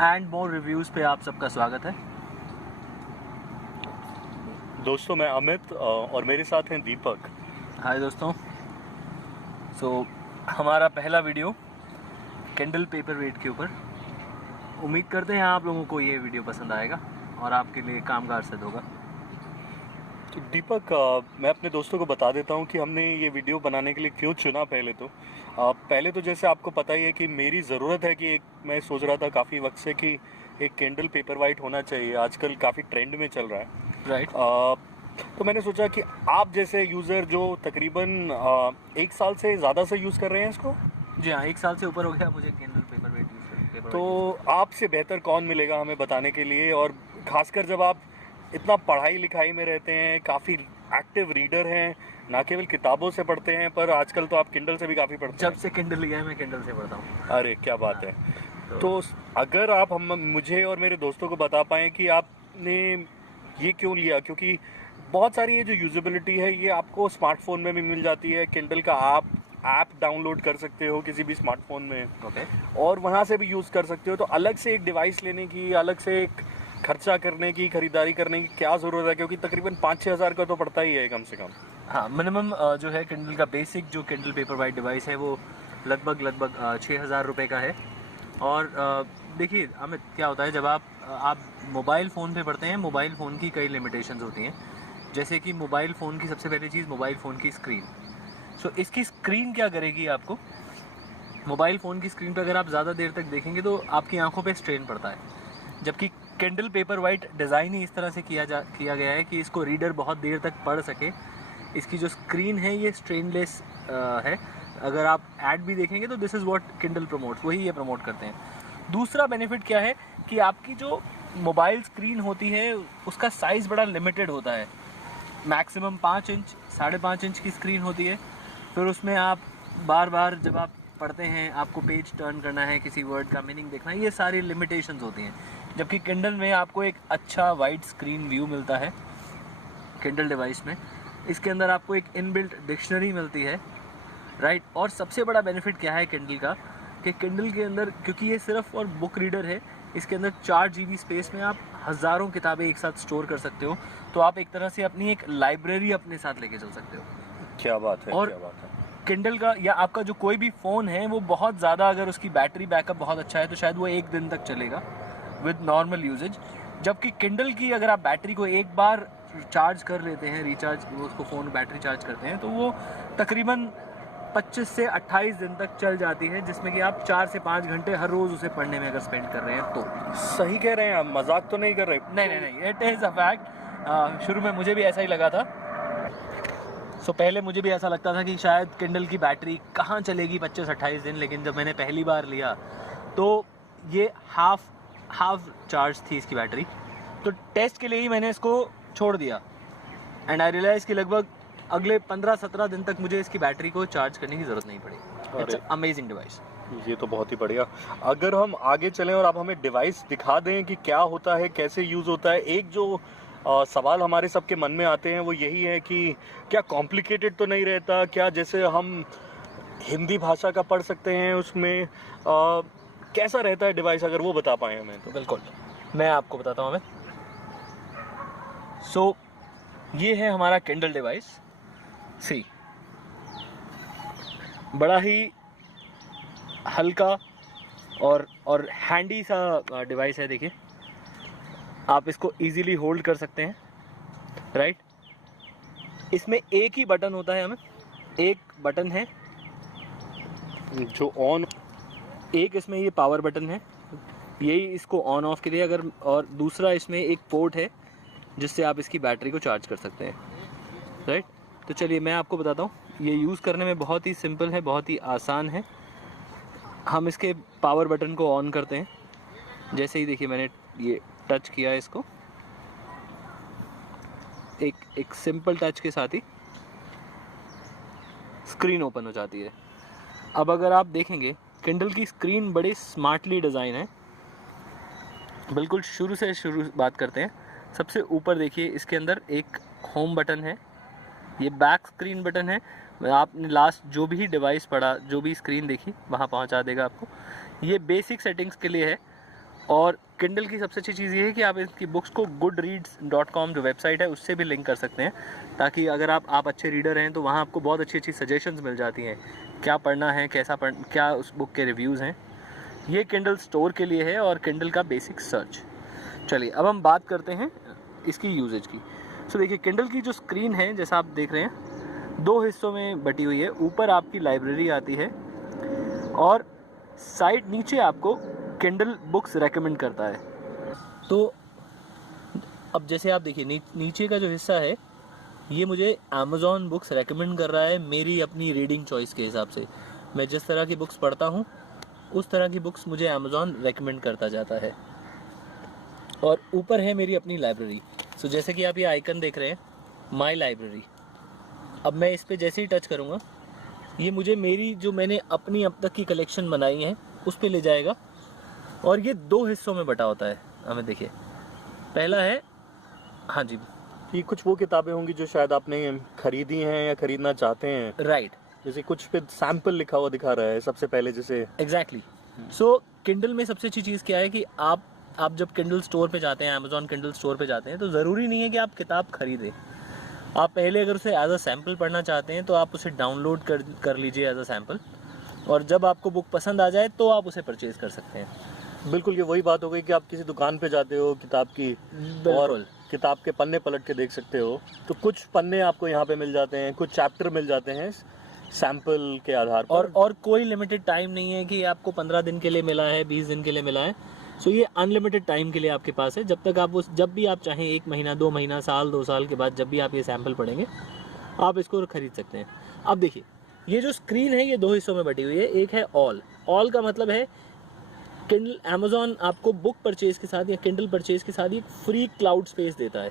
And more reviews पे आप सबका स्वागत है। दोस्तों, मैं अमित और मेरे साथ हैं दीपक। हाय दोस्तों। हमारा पहला वीडियो किंडल पेपर वेट के ऊपर। उम्मीद करते हैं आप लोगों को ये वीडियो पसंद आएगा और आपके लिए कामगार सिद्ध होगा। तो दीपक, मैं अपने दोस्तों को बता देता हूँ कि हमने ये वीडियो बनाने के लिए क्यों चुना। पहले तो जैसे आपको पता ही है कि मेरी ज़रूरत है कि मैं सोच रहा था काफ़ी वक्त से कि एक किंडल पेपर वाइट होना चाहिए। आजकल काफ़ी ट्रेंड में चल रहा है। राइट। तो मैंने सोचा कि आप जैसे यूज़र जो तकरीबन 1 साल से ज़्यादा से यूज़ कर रहे हैं इसको, जी हाँ, 1 साल से ऊपर हो गया मुझे किंडल पेपर वेट यूज़ तो आपसे बेहतर कौन मिलेगा हमें बताने के लिए। और ख़ासकर जब आप इतना पढ़ाई लिखाई में रहते हैं, काफ़ी एक्टिव रीडर हैं, ना केवल किताबों से पढ़ते हैं पर आजकल तो आप किंडल से भी काफ़ी पढ़ते जब हैं। से किंडल लिया है मैं किंडल से पढ़ता हूँ। अरे क्या बात है। तो तो अगर आप हम मुझे और मेरे दोस्तों को बता पाएँ कि आपने ये क्यों लिया, क्योंकि बहुत सारी ये जो यूजेबिलिटी है ये आपको स्मार्टफोन में भी मिल जाती है। किंडल का आप ऐप डाउनलोड कर सकते हो किसी भी स्मार्टफोन में ओके। और वहाँ से भी यूज़ कर सकते हो। तो अलग से एक डिवाइस लेने की, अलग से एक खर्चा करने की, खरीदारी करने की क्या ज़रूरत है, क्योंकि तकरीबन 5-6 हज़ार का तो पड़ता ही है कम से कम। हाँ, मिनिमम जो है किंडल का बेसिक जो किंडल पेपर वाइट डिवाइस है वो लगभग 6,000 रुपये का है। और देखिए अमित, क्या होता है जब आप मोबाइल फ़ोन पे पढ़ते हैं, मोबाइल फ़ोन की कई लिमिटेशंस होती हैं। जैसे कि मोबाइल फ़ोन की सबसे पहली चीज़ मोबाइल फ़ोन की स्क्रीन। इसकी स्क्रीन क्या करेगी आपको, मोबाइल फ़ोन की स्क्रीन पर अगर आप ज़्यादा देर तक देखेंगे तो आपकी आंखों पे स्ट्रेन पड़ता है। जबकि किंडल पेपर वाइट डिज़ाइन ही इस तरह से किया गया है कि इसको रीडर बहुत देर तक पढ़ सके। इसकी जो स्क्रीन है ये स्ट्रेनलेस है। अगर आप ऐड भी देखेंगे तो this is what Kindle promotes, वही ये प्रमोट करते हैं। दूसरा बेनिफिट क्या है कि आपकी जो मोबाइल स्क्रीन होती है उसका साइज़ बड़ा लिमिटेड होता है। मैक्सिमम 5 इंच, 5.5 इंच की स्क्रीन होती है। फिर उसमें आप बार बार जब आप पढ़ते हैं आपको पेज टर्न करना है, किसी वर्ड का मीनिंग देखना है, ये सारी लिमिटेशंस होती हैं। जबकि किंडल में आपको एक अच्छा वाइड स्क्रीन व्यू मिलता है किंडल डिवाइस में। इसके अंदर आपको एक इनबिल्ट डिक्शनरी मिलती है, राइट। और सबसे बड़ा बेनिफिट क्या है किंडल का कि किंडल के अंदर, क्योंकि ये सिर्फ और बुक रीडर है, इसके अंदर 4 GB स्पेस में आप हज़ारों किताबें एक साथ स्टोर कर सकते हो। तो आप एक तरह से अपनी एक लाइब्रेरी अपने साथ लेके चल सकते हो। क्या बात है, और क्या बात है। किंडल का या आपका जो कोई भी फ़ोन है वो बहुत ज़्यादा, अगर उसकी बैटरी बैकअप बहुत अच्छा है तो शायद वो 1 दिन तक चलेगा विद नॉर्मल यूजेज। जबकि किंडल की अगर आप बैटरी को एक बार चार्ज कर लेते हैं, रिचार्ज, वो उसको फ़ोन बैटरी चार्ज करते हैं, तो वो तकरीबन 25 से 28 दिन तक चल जाती है, जिसमें कि आप 4 से 5 घंटे हर रोज़ उसे पढ़ने में अगर स्पेंड कर रहे हैं तो। सही कह रहे हैं आप, मजाक तो नहीं कर रहे। नहीं, इट इज़ अ फैक्ट। शुरू में मुझे भी ऐसा ही लगा था। पहले मुझे भी ऐसा लगता था कि शायद किंडल की बैटरी कहाँ चलेगी 25-28 दिन, लेकिन जब मैंने पहली बार लिया तो ये हाफ चार्ज थी इसकी बैटरी। तो टेस्ट के लिए ही मैंने इसको छोड़ दिया एंड आई रियलाइज़ कि लगभग अगले 15-17 दिन तक मुझे इसकी बैटरी को चार्ज करने की ज़रूरत नहीं पड़ी। It's amazing device. ये तो बहुत ही बढ़िया। अगर हम आगे चलें और आप हमें डिवाइस दिखा दें कि क्या होता है, कैसे यूज़ होता है। एक जो सवाल हमारे सबके मन में आते हैं वो यही है कि क्या कॉम्प्लिकेटेड तो नहीं रहता, क्या जैसे हम हिंदी भाषा का पढ़ सकते हैं उसमें, कैसा रहता है डिवाइस, अगर वो बता पाएँ हमें तो। बिल्कुल, मैं आपको बताता हूँ। हमें ये है हमारा किंडल डिवाइस। सी, बड़ा ही हल्का और हैंडी सा डिवाइस है। देखिए, आप इसको इजीली होल्ड कर सकते हैं, राइट। इसमें एक ही बटन होता है, हमें एक बटन है जो ऑन, एक इसमें ये पावर बटन है, यही इसको ऑन ऑफ के लिए। अगर और दूसरा इसमें एक पोर्ट है जिससे आप इसकी बैटरी को चार्ज कर सकते हैं, राइट। तो चलिए मैं आपको बताता हूँ, ये यूज़ करने में बहुत ही सिंपल है, बहुत ही आसान है। हम इसके पावर बटन को ऑन करते हैं, जैसे ही देखिए मैंने ये टच किया इसको, एक सिंपल टच के साथ ही स्क्रीन ओपन हो जाती है। अब अगर आप देखेंगे किंडल की स्क्रीन बड़ी स्मार्टली डिज़ाइन है। बिल्कुल शुरू बात करते हैं। सबसे ऊपर देखिए, इसके अंदर एक होम बटन है, ये बैक स्क्रीन बटन है। आपने लास्ट जो भी डिवाइस पढ़ा, जो भी स्क्रीन देखी, वहाँ पहुँचा देगा आपको। ये बेसिक सेटिंग्स के लिए है और किंडल की सबसे अच्छी चीज़ ये है कि आप इसकी बुक्स को goodreads.com जो वेबसाइट है उससे भी लिंक कर सकते हैं, ताकि अगर आप अच्छे रीडर हैं तो वहाँ आपको बहुत अच्छी अच्छी सजेशंस मिल जाती हैं, क्या पढ़ना है, क्या उस बुक के रिव्यूज़ हैं। ये किंडल स्टोर के लिए है और किंडल का बेसिक सर्च। चलिए अब हम बात करते हैं इसकी यूजेज की। सो देखिए, किंडल की जो स्क्रीन है जैसा आप देख रहे हैं 2 हिस्सों में बटी हुई है। ऊपर आपकी लाइब्रेरी आती है और साइड नीचे आपको किंडल बुक्स रेकमेंड करता है। तो अब जैसे आप देखिए नीचे का जो हिस्सा है ये मुझे अमेज़ॉन बुक्स रेकमेंड कर रहा है मेरी अपनी रीडिंग चॉइस के हिसाब से। मैं जिस तरह की बुक्स पढ़ता हूँ उस तरह की बुक्स मुझे अमेज़ॉन रेकमेंड करता जाता है। और ऊपर है मेरी अपनी लाइब्रेरी। सो जैसे कि आप ये आइकन देख रहे हैं, माय लाइब्रेरी। अब मैं इस पर जैसे ही टच करूँगा ये मुझे मेरी जो मैंने अपनी अब तक की कलेक्शन बनाई है उस पर ले जाएगा। और ये 2 हिस्सों में बटा होता है। हमें देखिए, पहला है, हाँ जी, ये कुछ वो किताबें होंगी जो शायद आपने खरीदी हैं या खरीदना चाहते हैं। राइट, जैसे कुछ पे सैंपल लिखा हुआ दिखा रहा है सबसे पहले, जैसे एग्जैक्टली। सो किंडल में सबसे अच्छी चीज़ क्या है कि आप जब किंडल स्टोर पे जाते हैं, अमेज़ॉन किंडल स्टोर पे जाते हैं, तो ज़रूरी नहीं है कि आप किताब खरीदें। आप पहले अगर उसे एज अ सैम्पल पढ़ना चाहते हैं तो आप उसे डाउनलोड कर लीजिए एज अ सैम्पल, और जब आपको बुक पसंद आ जाए तो आप उसे परचेज़ कर सकते हैं। बिल्कुल ये वही बात हो गई कि आप किसी दुकान पे जाते हो किताब की और किताब के पन्ने पलट के देख सकते हो, तो कुछ पन्ने आपको यहाँ पे मिल जाते हैं, कुछ चैप्टर मिल जाते हैं सैंपल के आधार पर। और कोई लिमिटेड टाइम नहीं है कि आपको 15 दिन के लिए मिला है, 20 दिन के लिए मिला है। सो ये अनलिमिटेड टाइम के लिए आपके पास है। जब तक आप जब भी आप चाहें, 1 महीना, 2 महीना, साल, 2 साल के बाद जब भी आप ये सैंपल पढ़ेंगे आप इसको खरीद सकते हैं। अब देखिए, ये जो स्क्रीन है ये 2 हिस्सों में बटी हुई है। एक है ऑल का मतलब है किंडल, अमेज़ॉन आपको बुक परचेज के साथ या किंडल परचेज के साथ एक फ्री क्लाउड स्पेस देता है।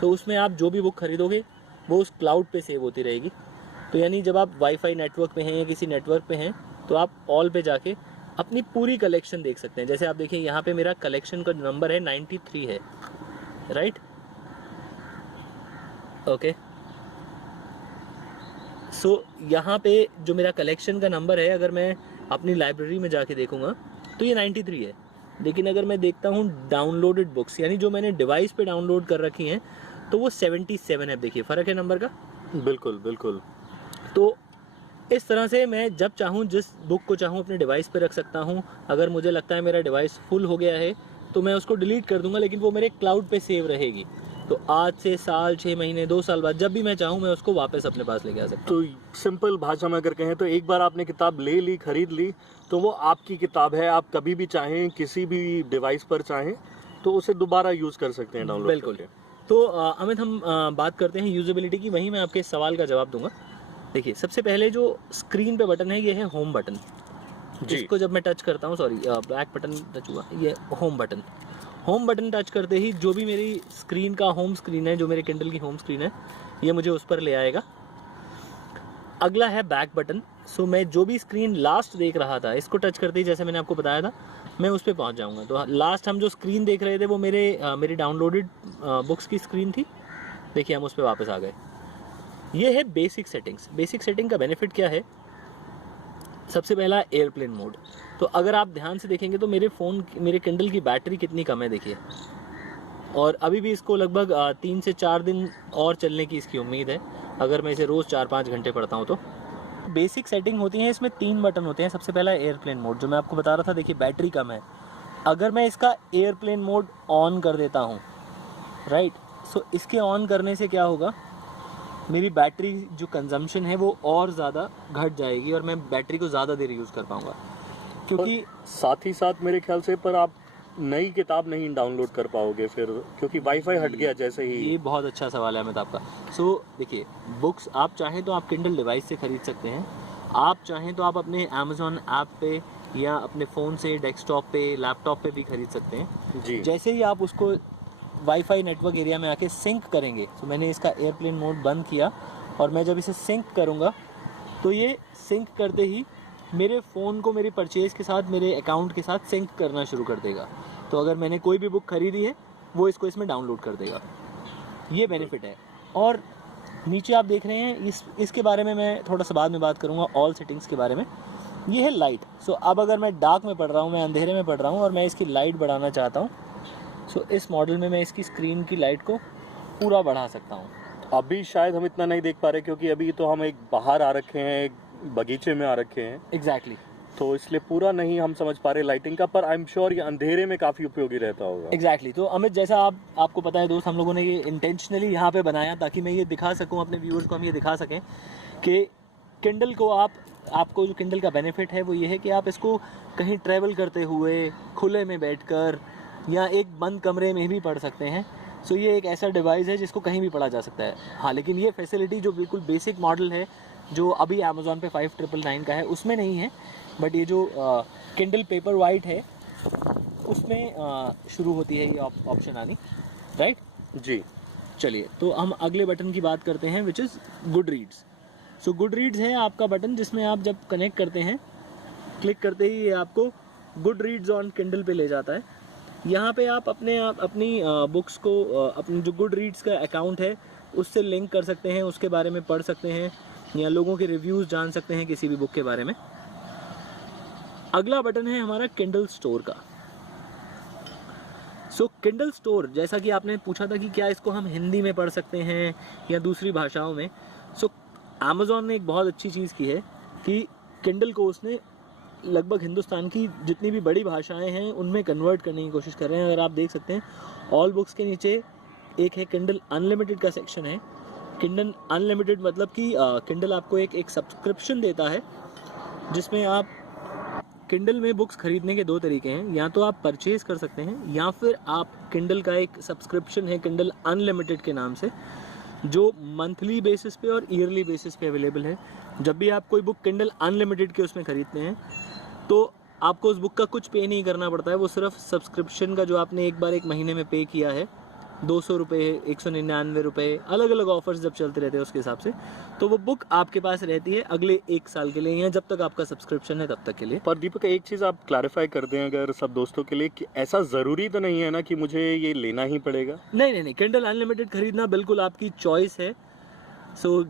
तो उसमें आप जो भी बुक खरीदोगे वो उस क्लाउड पे सेव होती रहेगी। तो यानी जब आप वाईफाई नेटवर्क पे हैं या किसी नेटवर्क पे हैं तो आप ऑल पे जाके अपनी पूरी कलेक्शन देख सकते हैं। जैसे आप देखिए यहाँ पे मेरा कलेक्शन का नंबर है 93 है, राइट, ओके। सो यहाँ पे जो मेरा कलेक्शन का नंबर है, अगर मैं अपनी लाइब्रेरी में जाके देखूँगा तो ये 93 है। लेकिन अगर मैं देखता हूँ डाउनलोडेड बुक्स, यानी जो मैंने डिवाइस पे डाउनलोड कर रखी हैं, तो वो 77 है। देखिए फ़र्क है नंबर का। बिल्कुल बिल्कुल। तो इस तरह से मैं जब चाहूँ जिस बुक को चाहूँ अपने डिवाइस पे रख सकता हूँ। अगर मुझे लगता है मेरा डिवाइस फुल हो गया है तो मैं उसको डिलीट कर दूंगा, लेकिन वो मेरे क्लाउड पे सेव रहेगी। तो आज से साल, 6 महीने, 2 साल बाद जब भी मैं चाहूँ मैं उसको वापस अपने पास लेके आ सकता हूँ। तो सिंपल भाषा में अगर कहें तो एक बार आपने किताब ले ली, खरीद ली, तो वो आपकी किताब है। आप कभी भी चाहें, किसी भी डिवाइस पर चाहें तो उसे दोबारा यूज़ कर सकते हैं डाउनलोड बिल्कुल। तो अमित, हम बात करते हैं यूजेबिलिटी की। वहीं मैं आपके इस सवाल का जवाब दूंगा। देखिए, सबसे पहले जो स्क्रीन पे बटन है ये है होम बटन। इसको जब मैं टच करता हूँ, सॉरी बैक बटन टच हुआ, ये home button. Home button touch करते ही जो भी मेरी स्क्रीन का होम स्क्रीन है, जो मेरे किंडल की होम स्क्रीन है, ये मुझे उस पर ले आएगा। अगला है बैक बटन। सो मैं जो भी स्क्रीन लास्ट देख रहा था, इसको टच करते ही, जैसे मैंने आपको बताया था, मैं उस पर पहुँच जाऊँगा। तो लास्ट हम जो स्क्रीन देख रहे थे वो मेरी डाउनलोडेड बुक्स की स्क्रीन थी। देखिए हम उस पर वापस आ गए। ये है बेसिक सेटिंग्स। बेसिक सेटिंग का बेनिफिट क्या है? सबसे पहला एयरप्लेन मोड। तो अगर आप ध्यान से देखेंगे तो मेरे किंडल की बैटरी कितनी कम है, देखिए। और अभी भी इसको लगभग 3 से 4 दिन और चलने की इसकी उम्मीद है, अगर मैं इसे रोज़ 4-5 घंटे पढ़ता हूँ तो। बेसिक सेटिंग होती हैं, इसमें 3 बटन होते हैं। सबसे पहला एयरप्लेन मोड, जो मैं आपको बता रहा था। देखिए बैटरी कम है, अगर मैं इसका एयरप्लेन मोड ऑन कर देता हूँ, राइट, सो इसके ऑन करने से क्या होगा, मेरी बैटरी जो कंजम्पशन है वो और ज़्यादा घट जाएगी और मैं बैटरी को ज़्यादा देर यूज़ कर पाऊँगा। क्योंकि साथ ही साथ मेरे ख्याल से पर आप नई किताब नहीं डाउनलोड कर पाओगे फिर, क्योंकि वाईफाई हट गया जैसे ही। ये बहुत अच्छा सवाल है अमित आपका। सो देखिए, बुक्स आप चाहें तो आप किंडल डिवाइस से ख़रीद सकते हैं। आप चाहें तो आप अपने अमेज़ॉन ऐप पे या अपने फ़ोन से, डेस्कटॉप पे, लैपटॉप पे भी खरीद सकते हैं जी। जैसे ही आप उसको वाईफाई नेटवर्क एरिया में आके सिंक करेंगे। तो मैंने इसका एयरप्लेन मोड बंद किया और मैं जब इसे सिंक करूँगा तो ये सिंक करते ही मेरे फ़ोन को मेरे परचेज़ के साथ, मेरे अकाउंट के साथ सिंक करना शुरू कर देगा। तो अगर मैंने कोई भी बुक खरीदी है वो इसको इसमें डाउनलोड कर देगा। ये बेनिफिट है। और नीचे आप देख रहे हैं, इसके बारे में मैं थोड़ा सा बाद में बात करूँगा, ऑल सेटिंग्स के बारे में। ये है लाइट। सो अब अगर मैं डार्क में पढ़ रहा हूँ, मैं अंधेरे में पढ़ रहा हूँ और मैं इसकी लाइट बढ़ाना चाहता हूँ, सो इस मॉडल में मैं इसकी स्क्रीन की लाइट को पूरा बढ़ा सकता हूँ। अभी शायद हम इतना नहीं देख पा रहे क्योंकि अभी तो हम एक बाहर आ रखे हैं, एक बगीचे में आ रखे हैं, एग्जैक्टली तो इसलिए पूरा नहीं हम समझ पा रहे लाइटिंग का, पर आई एम श्योर ये अंधेरे में काफ़ी उपयोगी रहता होगा। एग्जैक्टली। तो अमित, जैसा आपको पता है दोस्त, हम लोगों ने ये इंटेंशनली यहाँ पे बनाया ताकि मैं ये दिखा सकूँ अपने व्यूअर्स को, हम ये दिखा सकें कि किंडल को आपको जो किंडल का बेनिफिट है वो ये है कि आप इसको कहीं ट्रैवल करते हुए, खुले में बैठकर या एक बंद कमरे में भी पढ़ सकते हैं। सो ये एक ऐसा डिवाइस है जिसको कहीं भी पढ़ा जा सकता है। हाँ, लेकिन ये फैसिलिटी जो बिल्कुल बेसिक मॉडल है जो अभी अमेज़ॉन पे 5999 का है उसमें नहीं है, बट ये जो किंडल पेपर वाइट है उसमें शुरू होती है ये ऑप्शन आनी, राइट जी। चलिए, तो हम अगले बटन की बात करते हैं which is good reads. So good reads है आपका बटन जिसमें आप जब कनेक्ट करते हैं, क्लिक करते ही ये आपको गुड रीड्स ऑन किंडल पे ले जाता है। यहाँ पे आप अपनी बुक्स को अपनी जो गुड रीड्स का अकाउंट है उससे लिंक कर सकते हैं, उसके बारे में पढ़ सकते हैं या लोगों के रिव्यूज़ जान सकते हैं किसी भी बुक के बारे में। अगला बटन है हमारा किंडल स्टोर का। सो किंडल स्टोर, जैसा कि आपने पूछा था कि क्या इसको हम हिंदी में पढ़ सकते हैं या दूसरी भाषाओं में, सो अमेज़ॉन ने एक बहुत अच्छी चीज़ की है कि किंडल को उसने लगभग हिंदुस्तान की जितनी भी बड़ी भाषाएं हैं उनमें कन्वर्ट करने की कोशिश कर रहे हैं। अगर आप देख सकते हैं ऑल बुक्स के नीचे एक है किंडल अनलिमिटेड का सेक्शन है। किंडल अनलिमिटेड मतलब कि किंडल आपको एक सब्सक्रिप्शन देता है जिसमें आप किंडल में बुक्स खरीदने के दो तरीके हैं, या तो आप परचेज़ कर सकते हैं या फिर आप किंडल का एक सब्सक्रिप्शन है किंडल अनलिमिटेड के नाम से, जो मंथली बेसिस पे और ईयरली बेसिस पे अवेलेबल है। जब भी आप कोई बुक किंडल अनलिमिटेड के उसमें ख़रीदते हैं तो आपको उस बुक का कुछ पे नहीं करना पड़ता है, वो सिर्फ सब्सक्रिप्शन का जो आपने एक बार एक महीने में पे किया है 200 रुपये, 199 रुपये, अलग अलग ऑफर्स जब चलते रहते हैं उसके हिसाब से, तो वो बुक आपके पास रहती है अगले 1 साल के लिए या जब तक आपका सब्सक्रिप्शन है तब तक के लिए। पर दीपक, एक चीज़ आप क्लैरिफाई कर दें अगर सब दोस्तों के लिए, कि ऐसा ज़रूरी तो नहीं है ना कि मुझे ये लेना ही पड़ेगा? नहीं, किंडल अनलिमिटेड खरीदना बिल्कुल आपकी चॉइस है। सो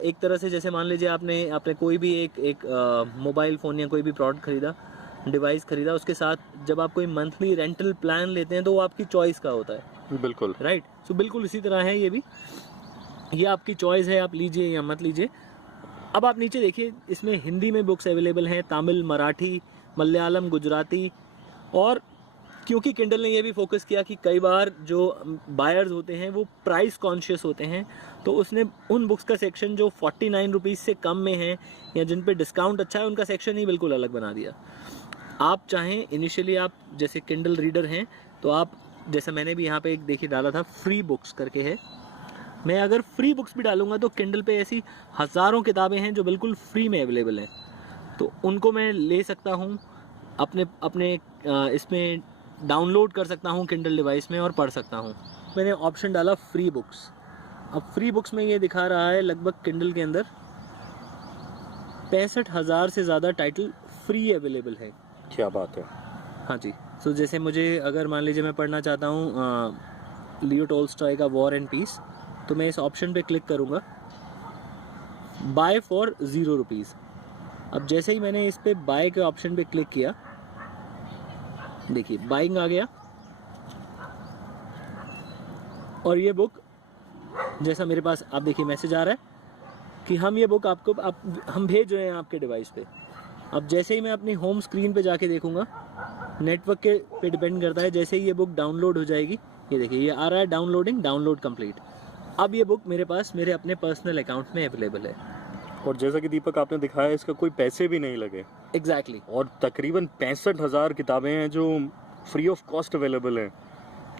एक तरह से जैसे मान लीजिए आपने कोई भी एक मोबाइल फ़ोन या कोई भी प्रोडक्ट खरीदा, डिवाइस खरीदा, उसके साथ जब आप कोई मंथली रेंटल प्लान लेते हैं तो वो आपकी चॉइस का होता है, बिल्कुल राइट। सो बिल्कुल इसी तरह है ये भी, ये आपकी चॉइस है, आप लीजिए या मत लीजिए। अब आप नीचे देखिए, इसमें हिंदी में बुक्स अवेलेबल हैं, तमिल, मराठी, मलयालम, गुजराती, और क्योंकि किंडल ने ये भी फोकस किया कि कई बार जो बायर्स होते हैं वो प्राइस कॉन्शियस होते हैं, तो उसने उन बुक्स का सेक्शन जो 49 रुपीज़ से कम में है या जिन पे डिस्काउंट अच्छा है उनका सेक्शन ही बिल्कुल अलग बना दिया। आप चाहें इनिशियली, आप जैसे किंडल रीडर हैं तो आप, जैसे मैंने भी यहाँ पे एक देखिए डाला था फ्री बुक्स करके है, मैं अगर फ्री बुक्स भी डालूंगा तो किंडल पे ऐसी हज़ारों किताबें हैं जो बिल्कुल फ्री में अवेलेबल हैं, तो उनको मैं ले सकता हूँ अपने इसमें डाउनलोड कर सकता हूँ किंडल डिवाइस में और पढ़ सकता हूँ। मैंने ऑप्शन डाला फ्री बुक्स। अब फ्री बुक्स में ये दिखा रहा है लगभग किंडल के अंदर 65,000 से ज़्यादा टाइटल फ्री अवेलेबल है। क्या बात है। हाँ जी। सो जैसे मुझे, अगर मान लीजिए मैं पढ़ना चाहता हूँ लियो टॉल्स्टॉय का वॉर एंड पीस, तो मैं इस ऑप्शन पे क्लिक करूँगा, बाय फॉर 0 रुपीज़। अब जैसे ही मैंने इस पे बाय के ऑप्शन पे क्लिक किया, देखिए बाइंग आ गया, और ये बुक जैसा मेरे पास, आप देखिए मैसेज आ रहा है कि हम ये बुक हम भेज रहे हैं आपके डिवाइस पे। अब जैसे ही मैं अपनी होम स्क्रीन पे जाके देखूंगा, नेटवर्क के पे डिपेंड करता है, जैसे ही ये बुक डाउनलोड हो जाएगी, ये देखिए ये आ रहा है डाउनलोड कंप्लीट। अब ये बुक मेरे पास मेरे अपने पर्सनल अकाउंट में अवेलेबल है। और जैसा कि दीपक आपने दिखाया, इसका कोई पैसे भी नहीं लगे। एग्जैक्टली। और तकरीबन 65,000 किताबें हैं जो फ्री ऑफ कॉस्ट अवेलेबल हैं,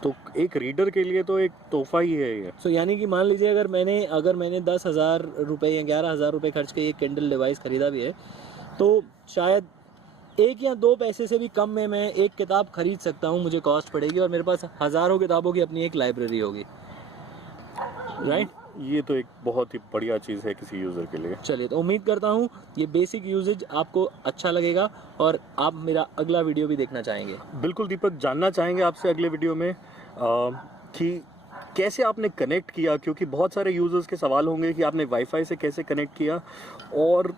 तो एक रीडर के लिए तो एक तोहफा ही है ये। सो यानी कि मान लीजिए अगर मैंने 10,000 रुपये या 11,000 रुपये खर्च के ये किंडल डिवाइस ख़रीदा भी है, तो शायद 1 या 2 पैसे से भी कम में मैं एक किताब खरीद सकता हूँ, मुझे कॉस्ट पड़ेगी, और मेरे पास हज़ारों किताबों की अपनी एक लाइब्रेरी होगी, राइट। ये तो एक बहुत ही बढ़िया चीज़ है किसी यूज़र के लिए। चलिए, तो उम्मीद करता हूँ ये बेसिक यूजेज आपको अच्छा लगेगा और आप मेरा अगला वीडियो भी देखना चाहेंगे। बिल्कुल दीपक, जानना चाहेंगे आपसे अगले वीडियो में कि कैसे आपने कनेक्ट किया, क्योंकि बहुत सारे यूज़र्स के सवाल होंगे कि आपने वाईफाई से कैसे कनेक्ट किया, और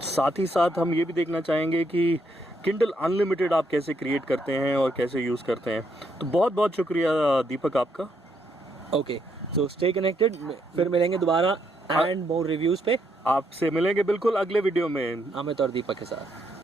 साथ ही साथ हम ये भी देखना चाहेंगे कि किंडल अनलिमिटेड आप कैसे क्रिएट करते हैं और कैसे यूज़ करते हैं। तो बहुत बहुत शुक्रिया दीपक आपका। ओके, सो स्टे कनेक्टेड, फिर मिलेंगे दोबारा एंड मोर रिव्यूज़ पे आपसे मिलेंगे बिल्कुल अगले वीडियो में अमित और दीपक के साथ।